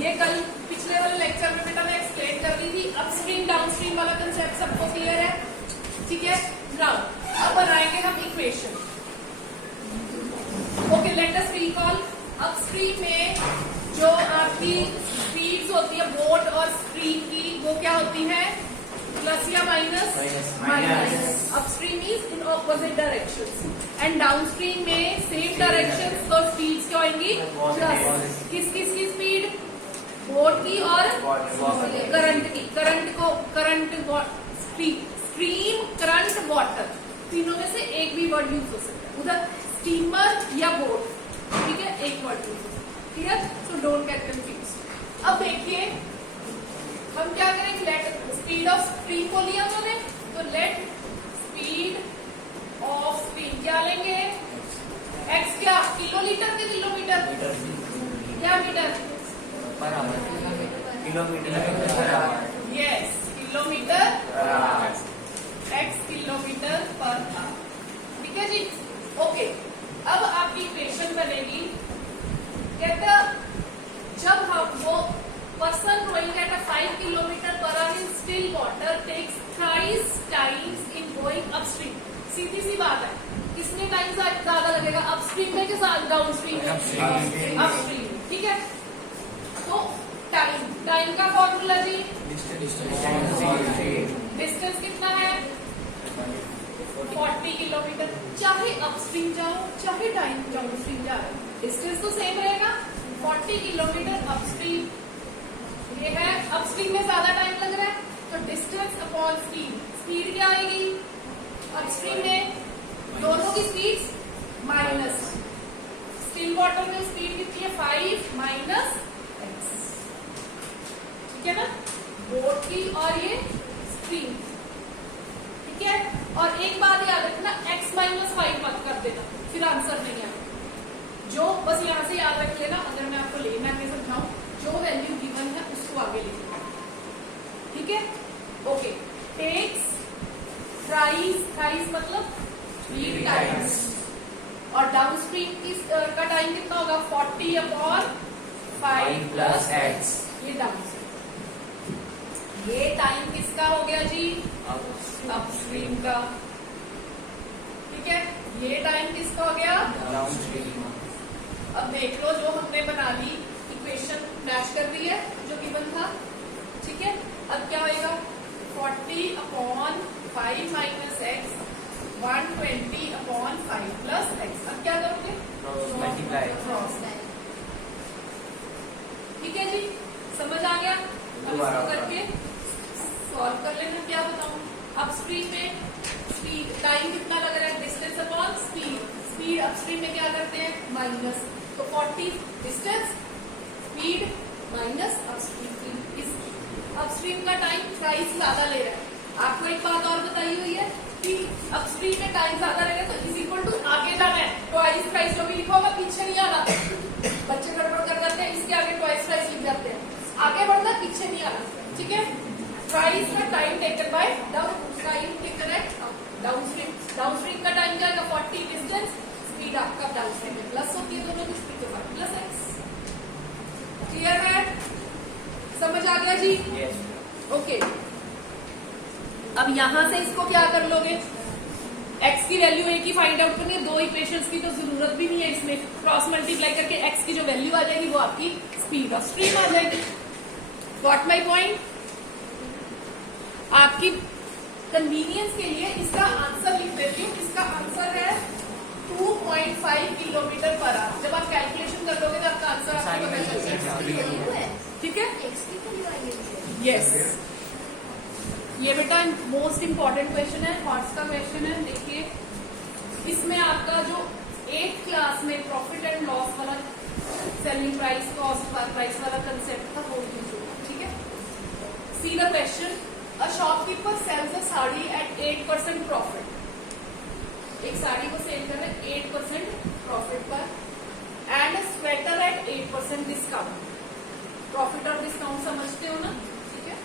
ये कल पिछले वाले लेक्चर में बेटा मैं एक्सप्लेन कर दी थी। अपस्ट्रीम डाउनस्ट्रीम वाला कंसेप्ट सबको क्लियर है? ठीक है। नाउ अब बनाएंगे हम equation. Okay, let us recall. Upstream में जो आपकी स्पीड्स होती है बोट और स्ट्रीम की, वो क्या होती है? प्लस या minus? Minus. Upstream is in opposite direction and downstream में सेम डायरेक्शन, तो स्पीड्स क्या होंगी? प्लस। किस किस की स्पीड? बोट की और करंट की। करंट स्ट्रीम, करंट, वाटर, तीनों में से एक भी वर्ड यूज हो सकता है। उधर स्टीमर या बोट, ठीक है, एक वर्ड यूज हो सकता है। Clear? So don't get confuse. अब देखिए हम क्या करेंगे, लेट स्पीड ऑफ स्ट्रीम को लिया हमने, तो लेट स्पीड ऑफ स्ट्रीम क्या लेंगे? एक्स क्या? किलोलीटर के किलोमीटर? क्या metre? Kilometre. Yes, kilometre per hour. X kilometre per hour. ठीक है जी। ओके, अब आपकी इक्वेशन बनेगी, कहता जब हम वो person going at 5 kilometre per hour in still water takes thrice times in going upstream. सीधी सी बात है, किसने टाइम ज्यादा लगेगा? अपस्ट्रीम में के साथ डाउनस्ट्रीम में? अपस्ट्रीम। ठीक है, तो टाइम का फॉर्मूला जी, डिस्टेंस कितना है? 40 किलोमीटर। चाहे अपस्ट्रीम जाओ चाहे डाउनस्ट्रीम जाओ, डिस्टेंस तो सेम रहेगा। 40 किलोमीटर अपस्ट्रीम, ये है अपस्ट्रीम में ज्यादा टाइम लग रहा है, तो डिस्टेंस अपॉन स्पीड। स्पीड क्या आएगी? अपस्ट्रीम में दोनों की स्पीड माइनस। स्टिल वाटर में स्पीड कितनी है? 5 माइनस एक्स। ठीक है ना, बोट की और ये स्ट्रीम। ठीक है, और एक बात याद रखना, x माइनस 5 मत कर देना, फिर आंसर नहीं आएगा। जो बस यहां से याद रख लेना, अगर मैं आपको लेना के समझाऊं, जो वैल्यू गिवन है उसको आगे लिखना। ठीक है। ओके, टेक्स थ्राइस मतलब 3 टाइम्स, और डाउनस्ट्रीम की का टाइम कितना होगा? 40 अपॉन 5 प्लस एक्स। ये डाउनस्ट्रीम। ये टाइम किसका हो गया जी? अपस्ट्रीम का। ठीक है, ये टाइम किसका हो गया? डाउनस्ट्रीम। अब देख लो, जो हमने बना ली इक्वेशन मैच कर दी है जो गिवन था। ठीक है, अब क्या होगा? 40 upon 5 minus x, 120 upon 5 plus x. अब क्या करोगे? ठीक है जी, समझ आ गया? अब इसको करके सॉल्व कर लेना। क्या बताऊं? अपस्ट्रीम में स्पीड टाइम कितना लग रहा है? Distance upon speed. Speed upstream में क्या करते हैं? माइनस। तो 40 डिस्टेंस, स्पीड माइनस अपस्ट्रीम। इस अपस्ट्रीम का टाइम थ्राइस ज्यादा ले रहा है। आपको एक बात और बताई हुई है कि अपस्ट्रीम में टाइम ज्यादा रहेगा तो इज इक्वल टू आगे जाना है, ट्वाइस थ्राइस जो भी लिखा होगा पीछे नहीं आना। बच्चे गड़बड़ कर जाते हैं, इसके आगे ट्वाइस थ्राइस लिख जाते हैं। आगे बढ़ना, पीछे नहीं आना। ठीक है, थ्राइस का time taken by time taken at downstream. Downstream का टाइम क्या है? 40 डिस्टेंस, स्पीड आपका डाउनस्ट्रीम में प्लस होती है, दोनों की स्पीड के साथ प्लस एक्स। क्लियर है? समझ आ गया जी? ओके, अब यहां से इसको क्या कर लोगे? x की वैल्यू एक ही फाइंड आउट करनी है, 2 इक्वेशंस की तो जरूरत भी नहीं है। इसमें क्रॉस मल्टीप्लाई करके x की जो वैल्यू आ जाएगी वो आपकी स्पीड ऑफ स्ट्रीम आ जाएगी। Got my point? आपकी कन्वीनियंस के लिए इसका आंसर लिख देती हूँ। इसका आंसर है 2.5 किलोमीटर पर आवर। जब आप कैलकुलेशन कर लोगे तो आपका आंसर आपको पता चल जाएगा। ठीक है, यस। ये बेटा मोस्ट इंपॉर्टेंट क्वेश्चन है, हॉट्स का क्वेश्चन है। देखिए, इसमें आपका जो 8th क्लास में प्रॉफिट एंड लॉस वाला सेलिंग प्राइस, कॉस्ट प्राइस वाला कंसेप्ट था, वो यूज होगा। ठीक है, see the question. A shopkeeper sells a sari at 8% profit. एक साड़ी को सेल कर रहे हैं 8% प्रॉफिट पर, and sweater at 8% discount. Profit और डिस्काउंट समझते हो ना? ठीक है,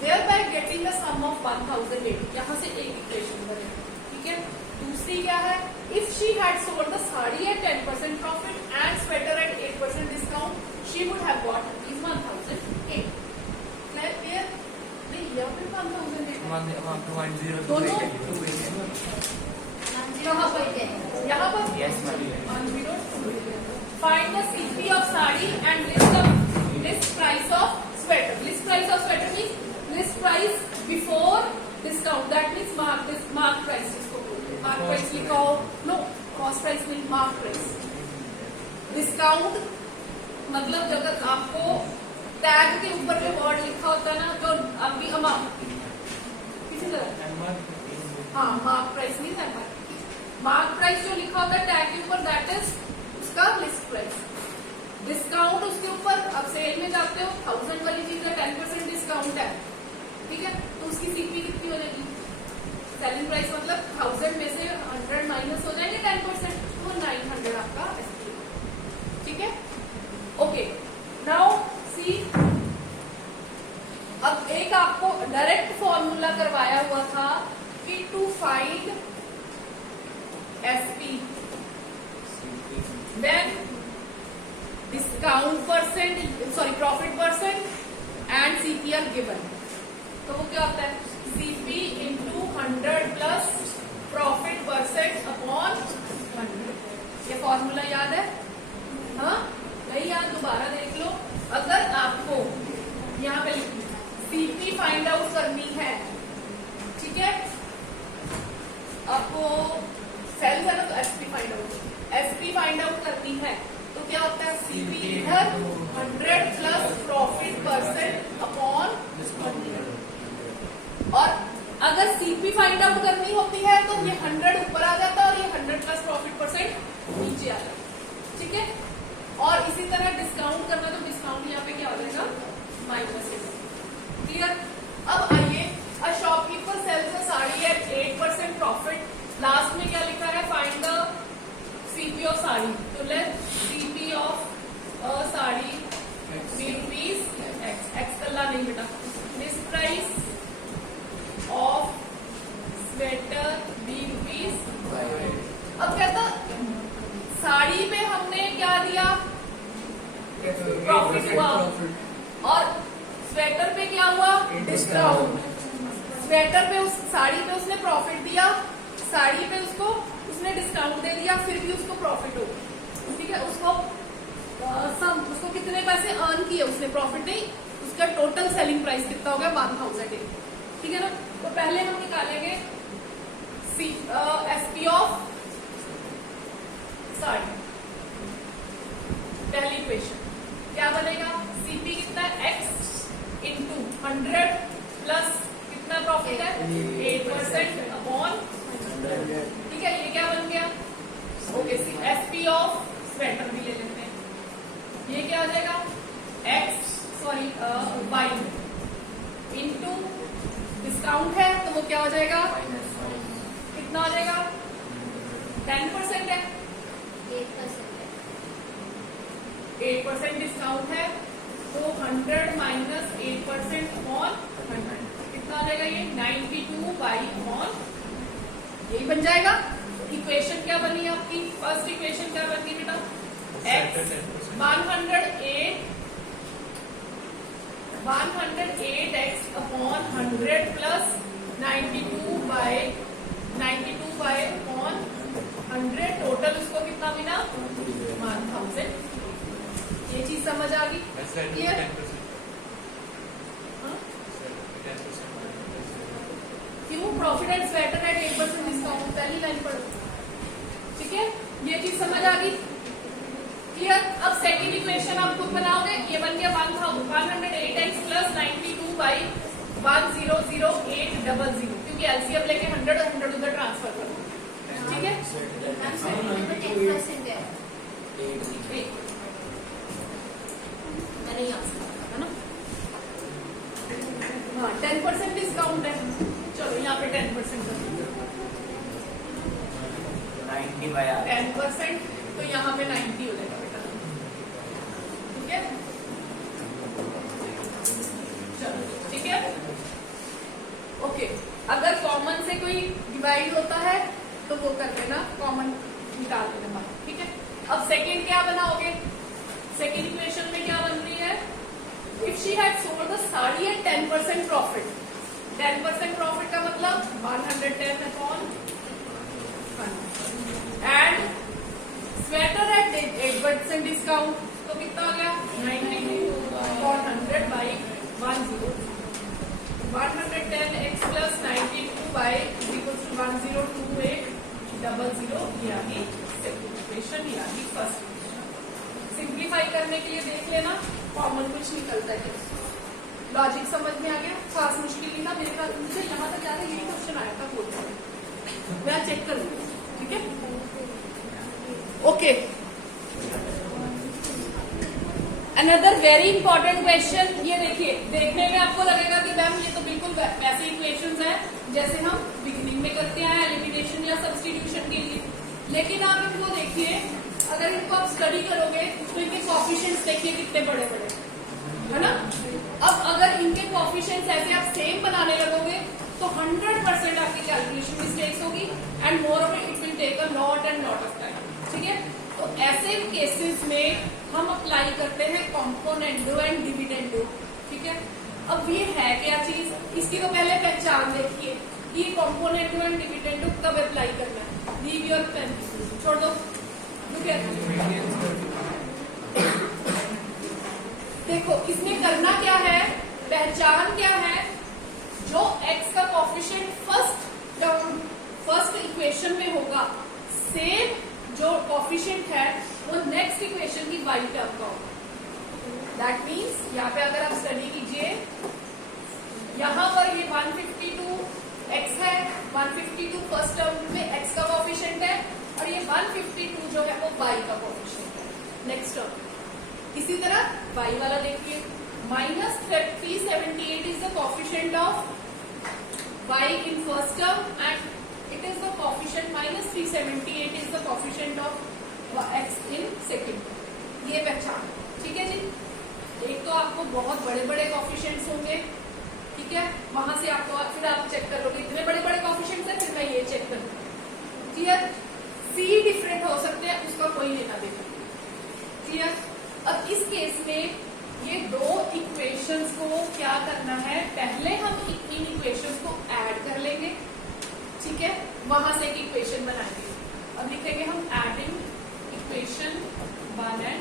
thereby getting the sum of 1008। यहाँ से एक इक्वेशन बनेगा। ठीक है, दूसरी क्या है? If she had sold the sari at 10% profit and sweater at 8% discount, she would have got वहाँ पे 102 दोनों? यहाँ पर Yes, ma'am. 102. Find the CP of sari and list price of sweater. List price of sweater means list price before discount. That means mark price. इसको mark price लिखा हो. No, cost price नहीं, mark price. Discount मतलब अगर आपको tag के ऊपर जो वर्ड लिखा होता है ना, जो अभी अमाउंट किसी तरह, हाँ मार्क प्राइस नहीं था, मार्क प्राइस जो लिखा होता है टैग के ऊपर, दैट इज उसका लिस्ट प्राइस. डिस्काउंट उसके ऊपर, अब सेल में जाते हो 1000 वाली चीज है, 10% डिस्काउंट है, ठीक है, तो उसकी सीपी कितनी हो जाएगी? सेलिंग प्राइस मतलब 1000 में से 100 माइनस हो जाएंगे 10%, तो 900 आपका एसपी. ठीक है, ओके. नाउ सी, अब एक आपको डायरेक्ट फॉर्मूला करवाया हुआ था कि to find SP then discount percent, sorry profit percent and CP are given. तो वो क्या होता है? CP into 100 plus profit percent upon 100. ये फॉर्मूला याद है? हाँ, नहीं याद? दोबारा देख लो. अगर आपको यहाँ पे सीपी फाइंड आउट करनी है, ठीक है, आपको सेल्स है ना, तो SP find out, SP find out करनी है, तो क्या होता है? सीपी इधर 100 प्लस प्रॉफिट परसेंट अपॉन 100. और अगर सीपी फाइंड आउट करनी होती है तो ये 100 ऊपर आ जाता है और ये 100 प्लस प्रॉफिट परसेंट नीचे आ जाता है. ठीक है, और इसी तरह डिस्काउंट करना, तो डिस्काउंट यहाँ पे क्या हो जाएगा? माइनस. क्लियर? अब आइए, a shopkeeper sells a sari at 8% profit. Last में क्या लिखा है? Find the CP of sari. तो let CP of a sari be rupees x कल्ला नहीं बेटा, list price of sweater be rupees. अब कहता साड़ी पे हमने क्या दिया? प्रॉफिट हुआ. और स्वेटर पे क्या हुआ? डिस्काउंट. स्वेटर पे, उस साड़ी पे उसने प्रॉफिट दिया, साड़ी पे उसको उसने डिस्काउंट दे दिया, फिर भी उसको प्रॉफिट हो. ठीक है, उसको कितने पैसे अर्न किए उसने? प्रॉफिट नहीं, उसका टोटल सेलिंग प्राइस कितना हो गया? 1000. ठीक है ना. तो पहले हम निकालेंगे एसपी ऑफ साड़ी. पहली इक्वेशन क्या बनेगा? सीपी कितना है? एक्स इंटू 100 प्लस कितना प्रॉफिट है? 8% अपॉन 100. ठीक है, ये क्या बन गया? ओके, एसपी ऑफ स्वेटर भी ले लेते हैं. ये क्या आ जाएगा? X, sorry y into discount है, तो वो क्या हो जाएगा? कितना हो जाएगा? 10% है, 8% डिस्काउंट है, तो 100 माइनस 8% अपॉन 100 कितना आ जाएगा? ये 92/100. यही बन जाएगा. इक्वेशन क्या बनी आपकी? फर्स्ट इक्वेशन क्या बन गई बेटा? X 108x upon 100 plus 92/100 total उसको कितना मिला? 1000. ये चीज समझ आ गई? क्लियर? क्यों? Profit and sweater at 8% discount, पहली लाइन पढ़ो. ठीक है, ये चीज समझ आ गई? क्लियर? अब सेकंड इक्वेशन आप खुद बनाओगे. ये बन गया 108x प्लस 92/1000800, क्योंकि एलसीएम लेके 100 और 100 उधर ट्रांसफर करो. ठीक है, नहीं आ सकता है ना. हाँ, 10% डिस्काउंट है. चलो यहाँ पे 10% कर 10%, तो यहाँ पे 90 हो जाएगा बेटा. ठीक है, चलो ठीक है. ओके, अगर कॉमन से कोई डिवाइड होता है तो वो कर देना, कॉमन निकाल देना बाहर. ठीक है, अब सेकंड क्या बनाओगे? सेकंड इक्वेशन में क्या बन रही है? If she had sold the sari at 10% profit. 10% profit का मतलब 110/100 एंड स्वेटर एट 8% डिस्काउंट तो कितना हो गया 92/100 110x plus 92/102800 यानी सेकंड इक्वेशन यानी फर्स्ट इक्वेशन। सिंप्लीफाई करने के लिए देख लेना कॉमन कुछ निकलता है। लॉजिक समझ में आ गया, खास मुश्किल नहीं था मेरे ख्याल मुझे यहाँ तक याद है यही क्वेश्चन आया था कोर्स में, मैं चेक कर लूंगी। ठीक है okay. Another very important question, ये देखिए देखने में आपको लगेगा कि मैम ये तो बिल्कुल वैसे इक्वेशंस हैं जैसे हम बिगिनिंग में करते हैं एलिमिनेशन या सब्स्टिट्यूशन के लिए, लेकिन आप इनको देखिए, अगर इनको आप स्टडी करोगे तो इनके कोएफिशिएंट्स देखिए कितने बड़े बड़े है ना। अब अगर इनके कोएफिशिएंट्स ऐसे आप सेम बनाने लगोगे तो 100% आपकी कैलकुलेशन मिस्टेक्स होगी and more of it will take a lot and lot of time. ठीक है, तो ऐसे केसेस में हम अप्लाई करते हैं कॉम्पोनेंडो एंड डिविडेंडो। ठीक है, अब ये है क्या चीज, इसकी तो पहले पहचान देखिए कि कॉम्पोनेंडो एंड डिविडेंडो कब अप्लाई करना है। लीव योर पेन, छोड़ दो। देखो इसमें करना क्या है, पहचान क्या है, जो x का कोएफिशिएंट फर्स्ट इक्वेशन में होगा सेम जो कोएफिशिएंट है वो नेक्स्ट इक्वेशन की y टर्म का होगा। दैट मीन्स यहाँ पे अगर आप स्टडी कीजिए, यहाँ पर ये 152x है, 152 फर्स्ट टर्म में x का कोएफिशिएंट है और ये 152 जो है वो y का कोएफिशिएंट है नेक्स्ट टर्म। इसी तरह y वाला देखिए, -378 is the coefficient of y in first term and it is the coefficient -378 is the coefficient of x in second term। ये पहचान, ठीक है जी। एक तो आपको बहुत बड़े बड़े कोएफिशिएंट्स होंगे, ठीक है, वहां से आपको फिर आप चेक करोगे इतने बड़े बड़े कोएफिशिएंट्स है, फिर मैं ये चेक करूंगा। क्लियर, सी डिफरेंट हो सकते हैं, उसका कोई लेना देना। क्लियर, अब इस केस में ये दो इक्वेशंस को क्या करना है, पहले हम इन इक्वेशंस को ऐड कर लेंगे। ठीक है, वहां से एक इक्वेशन बनाएंगे। अब लिखेंगे हम एडिंग इक्वेशन 1 एंड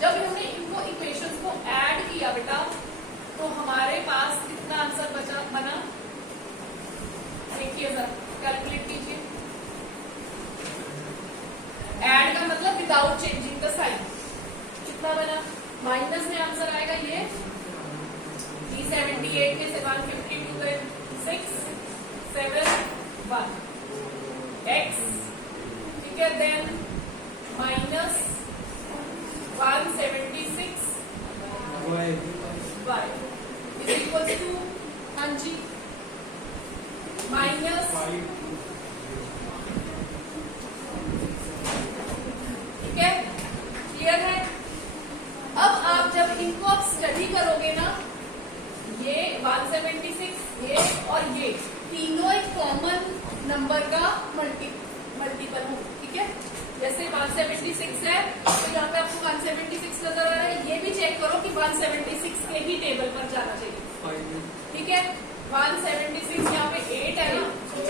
जब हमने इनको इक्वेशंस को ऐड किया बेटा तो हमारे पास कितना आंसर बना, देखिए जरा कैलकुलेट कीजिए। ऐड का मतलब विदाउट चेंजिंग द साइन, कितना बना, माइनस में आंसर आएगा ये 378 में से 152 गए 6 7 1 x, ठीक है, then minus 176 y is equal to, हाँ जी, माइनस ठीक है, क्लियर है। अब आप जब इनको आप स्टडी करोगे ना, ये 176 ये और ये तीनों एक कॉमन नंबर का मल्टीपल हो। ठीक है, जैसे 176 है तो यहाँ पे आपको 176 नजर आ रहा है, ये भी चेक करो कि 176 के ही टेबल पर जाना चाहिए। ठीक है, 176 यहाँ पे 8 है ना तो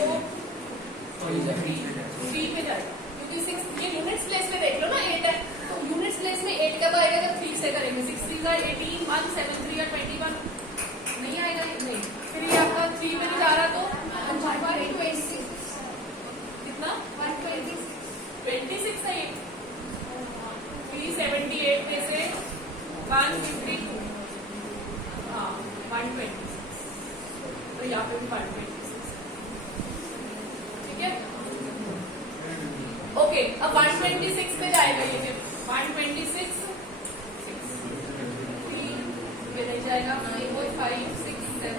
3 पे जाएगा, क्योंकि 6 ये यूनिट्स प्लेस में देख लो ना 8 है तो यूनिट्स प्लेस में 8 कब आएगा जब 3 से करेंगे। 6 3 का 18, 1 7 3 का 21 नहीं आएगा, नहीं, फिर ये आपका 3 पे नहीं जा रहा तो कितना 126 है ये, 378 में से 152, हाँ 126 तो यहाँ पे भी 126। ठीक है, ओके, अब 126 पे जाएगा ये, 126 पे नहीं जाएगा, 3 5 6 7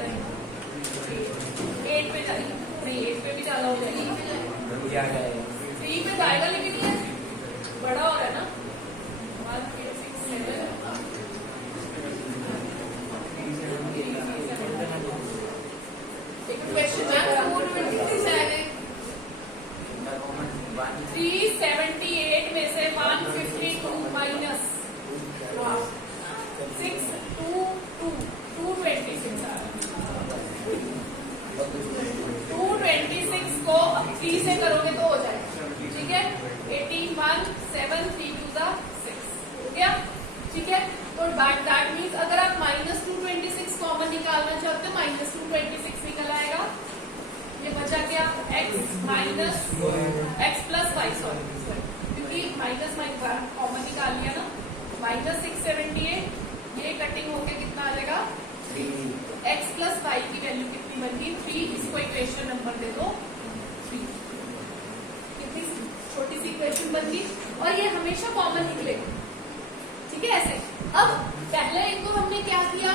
8 पे जाएगा, नहीं 8 पे भी ज्यादा हो जाएगी, 3 पे जाएगा लेकिन ये बड़ा हो रहा है ना, 1 8 6 7 एक क्वेश्चन है 426 आएगा, 378 में से 152 माइनस 6 2 2 226 आ रहा है। माइनस 678, ये कटिंग होके कितना आ जाएगा, x प्लस वाई की वैल्यू कितनी बनगी 3, इसको इक्वेशन नंबर दे दो 3। कितनी छोटी सी इक्वेशन बनगी और ये हमेशा कॉमन निकलेगा, ठीक है ऐसे। अब पहले इनको हमने क्या किया,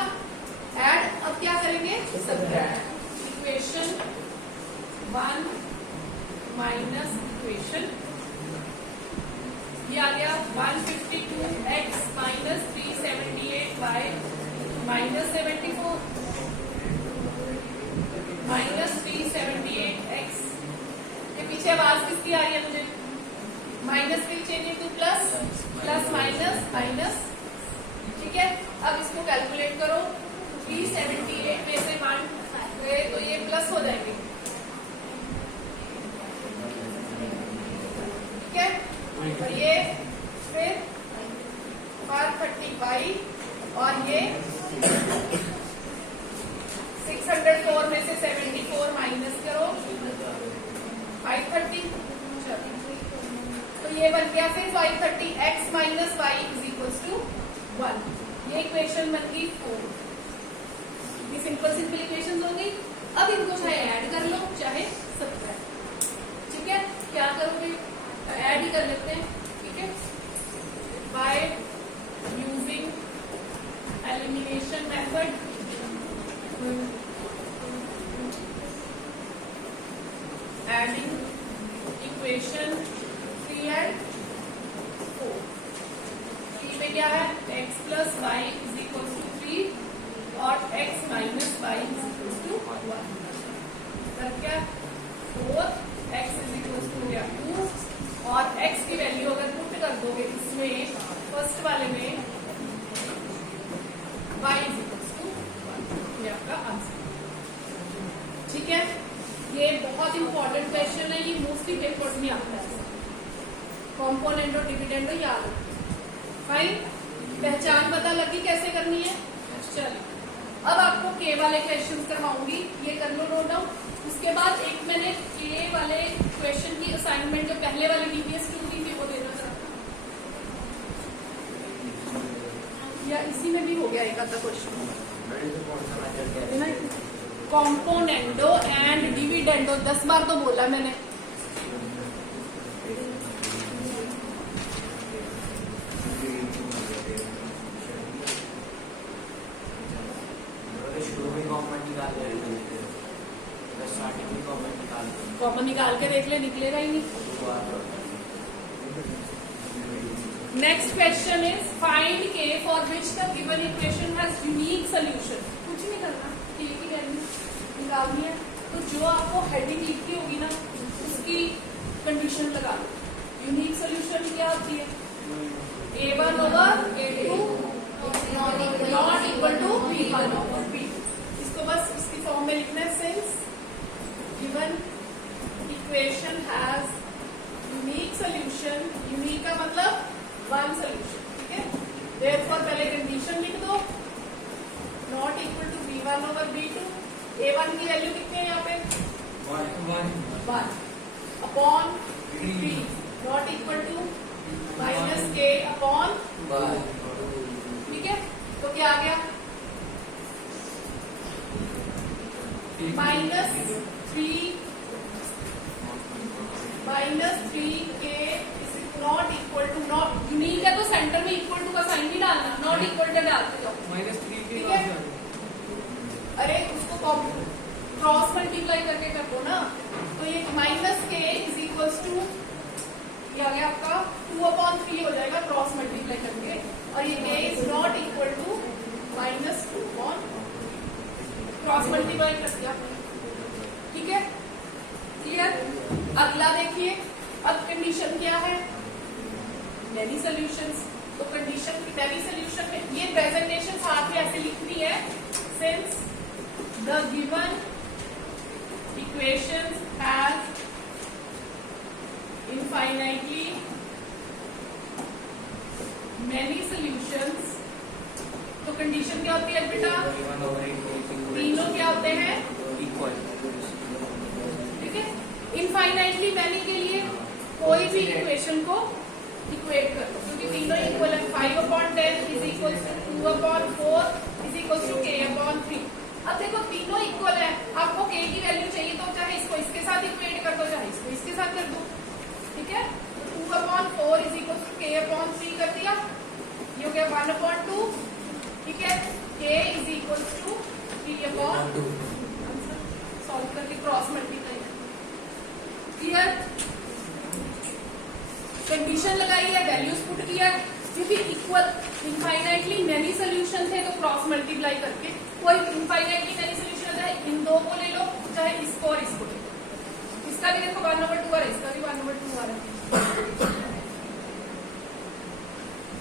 ऐड, अब क्या करेंगे, सब्ट्रैक्ट। इक्वेशन 1 माइनस इक्वेशन, ये आ गया 152x minus 378y minus 74 minus 378x। ये पीछे आवाज किसकी आ रही है मुझे, minus will change into plus, plus minus minus, ठीक है। अब इसको कैलकुलेट करो, 378 में से 1 गए तो ये प्लस हो जाएंगे, ठीक है। और ये फिर 530y और ये 604 में से 74 माइनस करो 530, तो ये बन गया फिर 530x minus y is equals to 1। ये इक्वेशन बन गई 4। ये सिंपल सिंपल इक्वेशन होंगी। अब इनको चाहे ऐड कर लो चाहे सब्ट्रैक्ट, ठीक है। क्या करोगे, ऐड ही कर लेते हैं, ठीक है। By using elimination method, adding equation 3 and 4। 3 में क्या है, x plus y is equal to 3 और x minus y is equal to 1। तब क्या 4, x इज इक्वल टू 2 और x की वैल्यू अगर पुट कर दोगे इसमें फर्स्ट वाले में y इज इक्वल टू 1, ये आपका आंसर, ठीक है। ये बहुत इंपॉर्टेंट क्वेश्चन है, ये मोस्टली पेपर्स में आता है। कॉम्पोनेंट और डिविडेंड याद रखो, फाइन। पहचान पता लगी कैसे करनी है, चलिए। अब आपको के वाले क्वेश्चन करवाऊंगी, ये कर लो नोट डाउन। उसके बाद एक मैंने के वाले क्वेश्चन की असाइनमेंट जो पहले वाले डीपीएस 2 थी वो देना चाहता हूँ, या इसी में भी हो गया एक आधा क्वेश्चन, कॉम्पोनेंडो एंड डिविडेंडो 10 बार तो बोला मैंने। कॉमन निकाल के देख ले, निकलेगा ही नहीं। नेक्स्ट क्वेश्चन इज फाइंड के for which the given equation has unique solution. कुछ नहीं करना, के की वैल्यू निकालनी है, तो जो आपको हेडिंग लिखी होगी ना उसकी कंडीशन लगा लो। यूनिक सोल्यूशन क्या होती है, A1 over A2 not equal to B1 over B। इसको बस इसकी फॉर्म में लिखना है, since given equation has unique solution, unique का मतलब वन सोल्यूशन, ठीक है। देयरफॉर पहले कंडीशन लिख दो, not equal to B1 over B2। A1 की वैल्यू कितनी है यहाँ पे 1 upon B, not equal to minus K upon 1, ठीक है। तो क्या आ गया, minus 3K not equal to, not unique है तो सेंटर में इक्वल टू का साइन भी डालना, नॉट इक्वल टू डालते जाओ -3K, ठीक है। अरे उसको क्रॉस मल्टीप्लाई करके कर दो ना, तो ये -K इज इक्वल्स टू ये आ गया आपका 2/3 हो जाएगा क्रॉस मल्टीप्लाई करके, और ये K is not equal to -2 cross multiply कर दिया, ठीक है, क्लियर। अगला देखिए, अब कंडीशन क्या है, मेनी सॉल्यूशंस। तो कंडीशन मेनी सॉल्यूशन में ये प्रेजेंटेशन साथ में ऐसे लिखनी है, since the given equation has infinitely many solutions. तो कंडीशन क्या होती है बेटा, तीनों क्या होते हैं इक्वल, ठीक है। इनफाइनाइटली मैनी के लिए कोई भी इक्वेशन को इक्वेट कर लो, क्योंकि तीनों इक्वल है। 5/10 2/4 इज इक्वल टू k/3। अब देखो तीनों इक्वल है, आपको k की वैल्यू चाहिए तो चाहे इसको इसके साथ इक्वेट कर दो चाहे इसको इसके साथ कर दो, ठीक है। तो 2/4 इज इक्वल टू k/3 कर दिया, ये हो गया 1/2, ठीक है। k is equal to 3/2 solve करके क्रॉस मल्टीप्लाई क्लियर। कंडीशन लगाई है, वैल्यूज पुट किया है, क्योंकि इक्वल इनफाइनाइटली मेनी सोल्यूशन थे तो क्रॉस मल्टीप्लाई करके कोई इनफाइनाइटली मेनी सोल्यूशन है, इन दो को ले लो चाहे इसको और इसको ले लो। इसका भी देखो 1/2 आ रहा है, इसका भी 1/2 आ रहा है,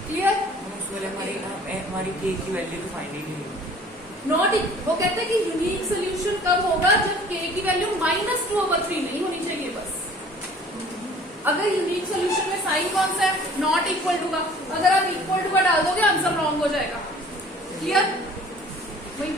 क्लियर। हमारी k की वैल्यू तो फाइंड ही नहीं हुई। नॉट, वो कहते हैं कि यूनिक सोल्यूशन कब होगा जब k की वैल्यू -2/3 नहीं होनी चाहिए बस। अगर यूनिक सोल्यूशन में साइन कौन सा है, नॉट इक्वल टू का, अगर आप इक्वल टू का डाल दोगे आंसर रॉन्ग हो जाएगा, क्लियर। वही